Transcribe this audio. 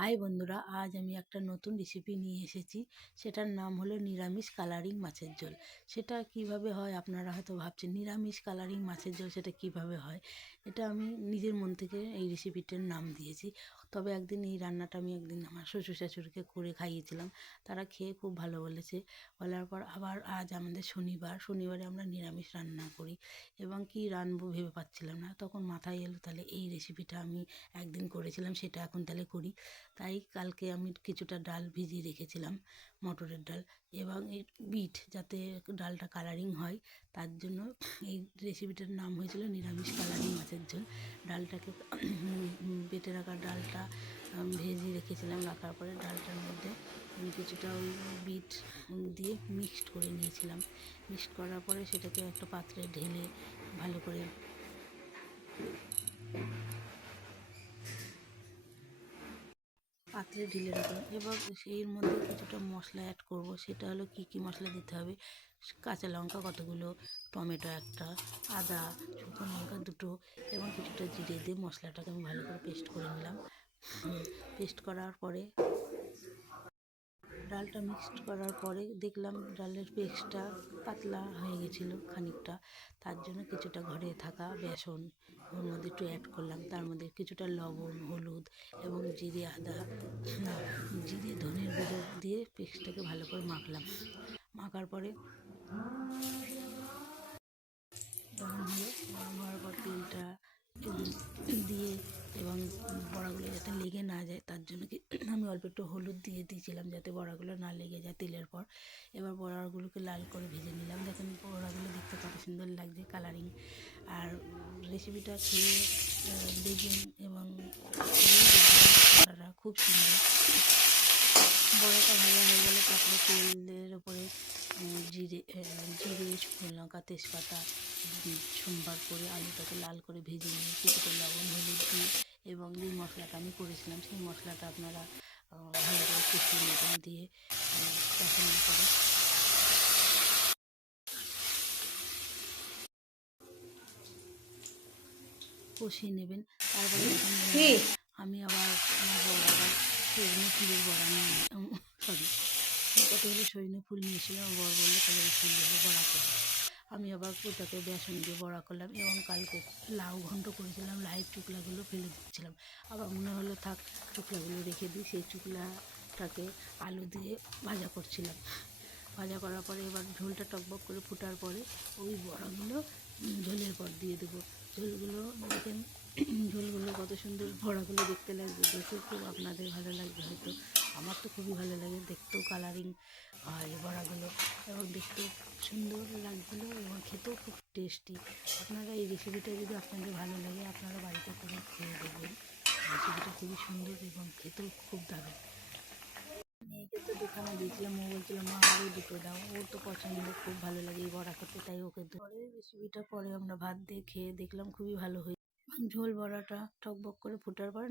High বন্ধুরা, আজ আমি একটা নতুন রেসিপি নিয়ে এসেছি। সেটার নাম হলো নিরামিষ কালারিং মাছের ঝোল। সেটা কিভাবে হয় আপনারা হয়তো ভাবছেন, নিরামিষ কালারিং মাছের ঝোল সেটা কিভাবে হয়। এটা আমি নিজের মন থেকে এই রেসিপিটার নাম দিয়েছি। তবে একদিন এই রান্নাটা আমি আমার শ্বশুর শাশুড়িকে করে খাইয়েছিলাম। তারা খেয়ে খুব ভালো বলেছে। বলার পর আবার আজ আমাদের শনিবারে আমরা নিরামিষ রান্না করি এবং কি রাঁধবো ভেবে পাচ্ছিলাম না। তখন মাথায় এলো তাহলে এই রেসিপিটা আমি একদিন করেছিলাম, সেটা এখন তাহলে করি। তাই কালকে আমি কিছুটা ডাল ভিজিয়ে রেখেছিলাম, মটরের ডাল এবং এই বিট, যাতে ডালটা কালারিং হয় তার জন্য এই রেসিপিটার নাম হয়েছিল নিরামিষ কালারিং মাছের ঝোল। ডালটাকে বেটে রাখা ডালটা ভেজিয়ে রেখেছিলাম। রাখার পরে ডালটার মধ্যে কিছুটা ওই বিট দিয়ে মিক্সড করে নিয়েছিলাম। মিক্সড করার পরে সেটাকে একটা পাত্রে ঢেলে ভালো করে পাত্রে ঢেলে রাখলাম। এবার এর মধ্যে কিছুটা মশলা অ্যাড করব। সেটা হলো কী মশলা দিতে হবে: কাঁচা লঙ্কা কতগুলো, টমেটো একটা, আদা, শুকনো লঙ্কা দুটো এবং কিছুটা জিরে দিয়ে মশলাটাকে আমি ভালো করে পেস্ট করে নিলাম। পেস্ট করার পরে ডালটা মিক্সড করার পরে দেখলাম ডালের পেস্টটা পাতলা হয়ে গেছিলো খানিকটা। তার জন্য কিছুটা ঘরে থাকা বেসন ওর মধ্যে একটু অ্যাড করলাম। তার মধ্যে কিছুটা লবণ, হলুদ এবং জিরে, আদা, জিরে, ধনের গুঁড়ো দিয়ে পেস্টটাকে ভালো করে মাখলাম। মাখার পরে গরম হওয়ার পর তেলটা দিয়ে এবং বড়াগুলো যাতে লেগে না যায় তার জন্য আমি অল্প একটু হলুদ দিয়ে দিয়েছিলাম, যাতে বড়াগুলো না লেগে যায় তেলের পর। এবার বড়াগুলোকে লাল করে ভেজে নিলাম। দেখেন বড়াগুলো দেখতে কত সুন্দর লাগছে কালারিং। আর রেসিপিটা খেয়ে দেখবেন এবং বড়াটা খুব সুন্দর। বড়াটা ভাজা হয়ে গেলে তারপরে তেলের উপরে জিরে, শুকনো লঙ্কা, তেজপাতা সোমবার করে আলুটাকে লাল করে ভেজে নিয়ে কিছুটা লবণ, হলুদ দিয়ে এবং যে মশলাটা আমি করেছিলাম সেই মশলাটা আপনারা ভালো করে কষিয়ে নেবেন, দিয়ে কষানোর পরে কষিয়ে নেবেন। তারপরে আমি আবার আমার বড় আবার সজনে ফুলের বড়া নিয়ে কতগুলো সজনে ফুল নিয়েছিলাম। আমার বড় বললো তাহলে এই ফুলগুলো বড়া করবো। আমি আবার ওটাকে বেসন দিয়ে বড়া করলাম এবং কালকে লাউ ঘন্ট করেছিলাম। লাউয়ের চুকলাগুলো ফেলে দিচ্ছিলাম, আবার মনে হলো থাক চুকলাগুলো রেখে দিই। সেই চুকলাটাকে আলু দিয়ে ভাজা করছিলাম। ভাজা করার পরে এবার ঝোলটা টকবক করে ফোটার পরে ওই বড়াগুলো ঝোলের পর দিয়ে দেবো। ঝোলগুলো দেখেন, ঝোলগুলো কত সুন্দর, বড়াগুলো দেখতে লাগবে, দেখে খুব আপনাদের ভালো লাগবে হয়তো। আমার তো খুবই ভালো লাগে, দেখতেও কালারিং হয় বড়াগুলো এবং দেখতেও সুন্দর লাগছিলো এবং খেতেও খুব টেস্টি। আপনারা এই রেসিপিটা যদি আপনাদের ভালো লাগে আপনারা বাড়িতে করে খেয়ে দেখবেন। রেসিপিটা খুবই সুন্দর এবং খেতেও খুব দারুণ। মেয়েকে তো দুখানা দিয়েছিলাম, ও বলছিল মা আরও দুটো দাও। ওর তো পছন্দ, খুব ভালো লাগে এই বড়া খেতে, তাই ওকে পরে রেসিপিটা পরে আমরা ভাত দিয়ে খেয়ে দেখলাম খুবই ভালো হয়েছে। ঝোল বড়াটা টকবক করে ফোটার পরে